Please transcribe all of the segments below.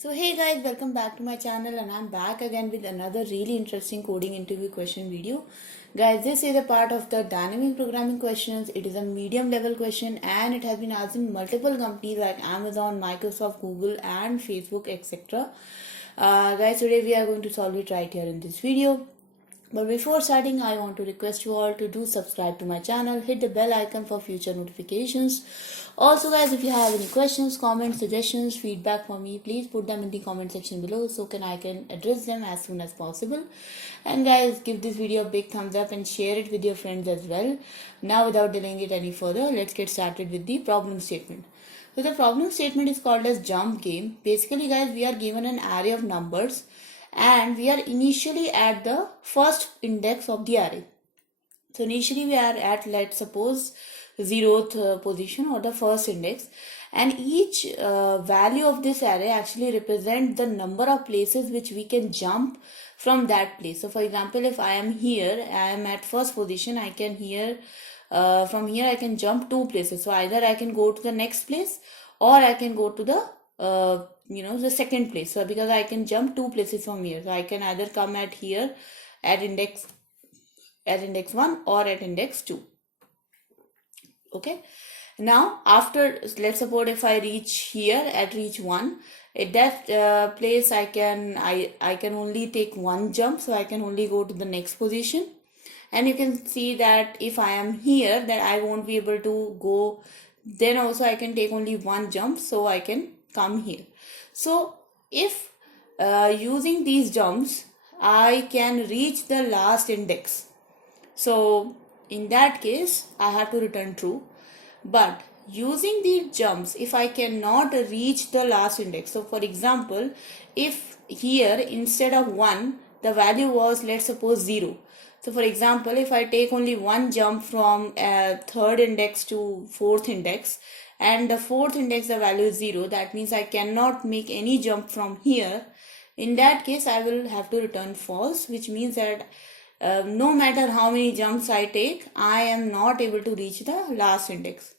So hey guys, welcome back to my channel and I'm back again with another really interesting coding interview question video. Guys, this is a part of the dynamic programming questions. It is a medium level question and it has been asked in multiple companies like Amazon, Microsoft, Google and Facebook, etc. Guys, today we are going to solve it right here in this video. But before starting, I want to request you all to do subscribe to my channel, hit the bell icon for future notifications. Also guys, if you have any questions, comments, suggestions, feedback for me, please put them in the comment section below so I can address them as soon as possible. And guys, give this video a big thumbs up and share it with your friends as well. Now without delaying it any further, let's get started with the problem statement. So the problem statement is called as jump game. Basically guys, we are given an array of numbers and we are initially at the first index of the array. So initially we are at, let's suppose, 0th position or the first index, and each value of this array actually represent the number of places which we can jump from that place. So for example, if I am here, I am at first position, I can from here I can jump 2 places. So either I can go to the next place or I can go to the the second place. So because I can jump 2 places from here, so I can either come at here at index 1 or at index 2. Okay, now after, let's suppose if I reach here at reach 1, at that place I can only take one jump, so I can only go to the next position. And you can see that if I am here, that I won't be able to go, then also I can take only one jump, so I can come here. So if using these jumps I can reach the last index, so in that case I have to return true. But using these jumps, if I cannot reach the last index, so for example, if here instead of 1 the value was, let's suppose, 0. So for example, if I take only one jump from 3rd index to 4th index, and the 4th index the value is 0, that means I cannot make any jump from here. In that case I will have to return false, which means that no matter how many jumps I take, I am not able to reach the last index.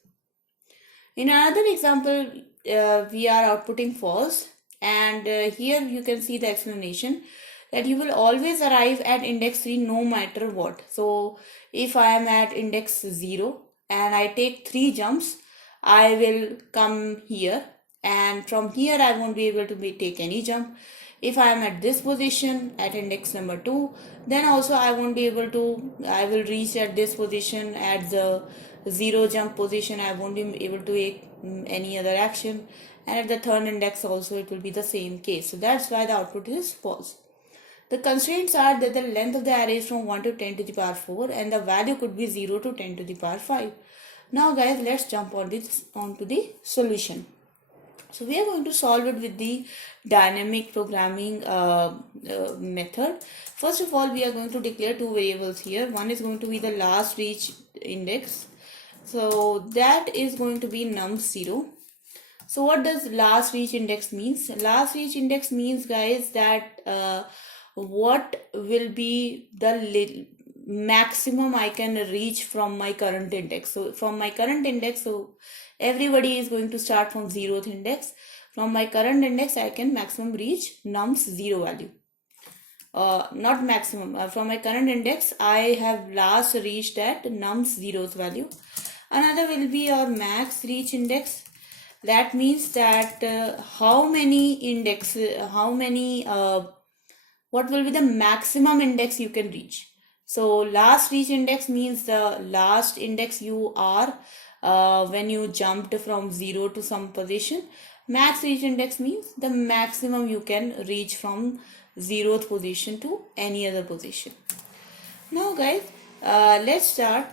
In another example, we are outputting false, and here you can see the explanation that you will always arrive at index 3 no matter what. So if I am at index 0 and I take 3 jumps, I will come here, and from here I won't be able to take any jump. If I am at this position at index number 2, then also I won't be able to, I will reach at this position at the 0 jump position, I won't be able to take any other action, and at the 3rd index also it will be the same case. So that's why the output is false. The constraints are that the length of the array is from 1 to 10 to the power 4 and the value could be 0 to 10 to the power 5. Now guys, let's jump onto the solution. So we are going to solve it with the dynamic programming method. First of all, we are going to declare 2 variables here. One is going to be the last reach index. So that is going to be num0. So what does last reach index means? Last reach index means, guys, that what will be the maximum I can reach from my current index. So from my current index, so everybody is going to start from 0th index. From my current index I can maximum reach num's 0 value. Not maximum, from my current index I have last reached at num's 0th value. Another will be our max reach index. That means that how many index, what will be the maximum index you can reach. So last reach index means the last index you are when you jumped from 0 to some position. Max reach index means the maximum you can reach from 0th position to any other position. Now guys, let's start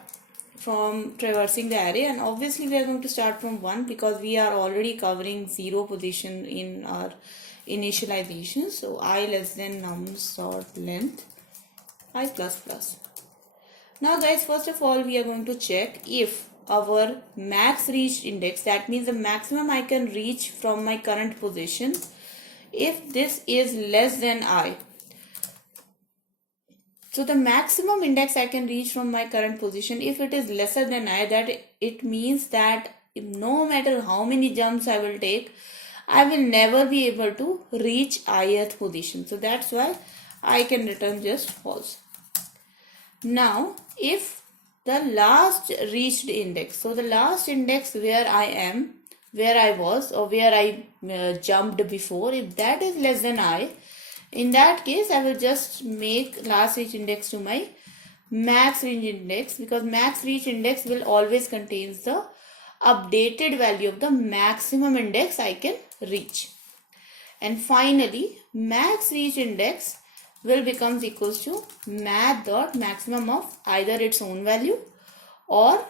from traversing the array, and obviously we are going to start from 1 because we are already covering 0 position in our initialization. So I less than nums dot length I plus plus. Now guys, first of all we are going to check if our max reached index, that means the maximum I can reach from my current position, if this is less than I. So the maximum index I can reach from my current position, if it is lesser than I, that it means that no matter how many jumps I will take, I will never be able to reach ith position. So that's why I can return just false. Now, if the last reached index, so the last index where I am, where I was, or where I jumped before, if that is less than I, in that case I will just make last reach index to my max reach index, because max reach index will always contains the updated value of the maximum index I can reach. And finally, max reach index will becomes equals to math dot maximum of either its own value or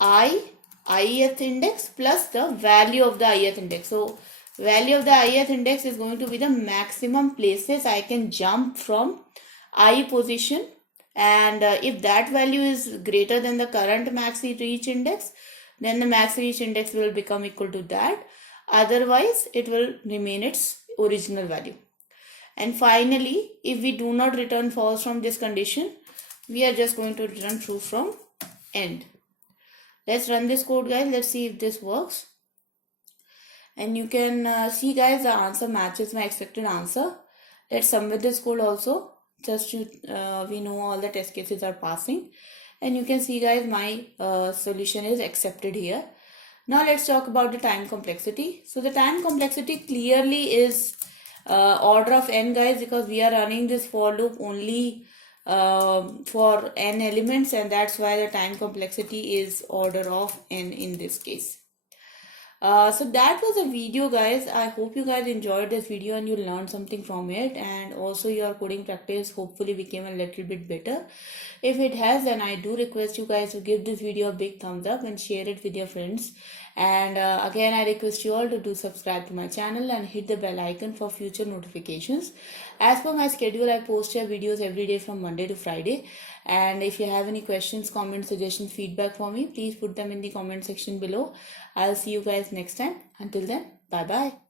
ith index plus the value of the ith index. So value of the ith index is going to be the maximum places I can jump from I position, and if that value is greater than the current max reach index, then the max reach index will become equal to that. Otherwise, it will remain its original value. And finally, if we do not return false from this condition, we are just going to return true from end. Let's run this code, guys. Let's see if this works. And you can see, guys, the answer matches my expected answer. Let's submit this code also. Just to, we know all the test cases are passing. And you can see, guys, my solution is accepted here. Now let's talk about the time complexity. So the time complexity clearly is order of n, guys, because we are running this for loop only for n elements, and that's why the time complexity is order of n in this case. So that was a video, guys. I hope you guys enjoyed this video and you learned something from it, and also your coding practice hopefully became a little bit better. If it has, then I do request you guys to give this video a big thumbs up and share it with your friends. And again, I request you all to do subscribe to my channel and hit the bell icon for future notifications. As per my schedule, I post your videos every day from Monday to Friday. And if you have any questions, comments, suggestions, feedback for me, please put them in the comment section below. I'll see you guys next time. Until then, bye bye.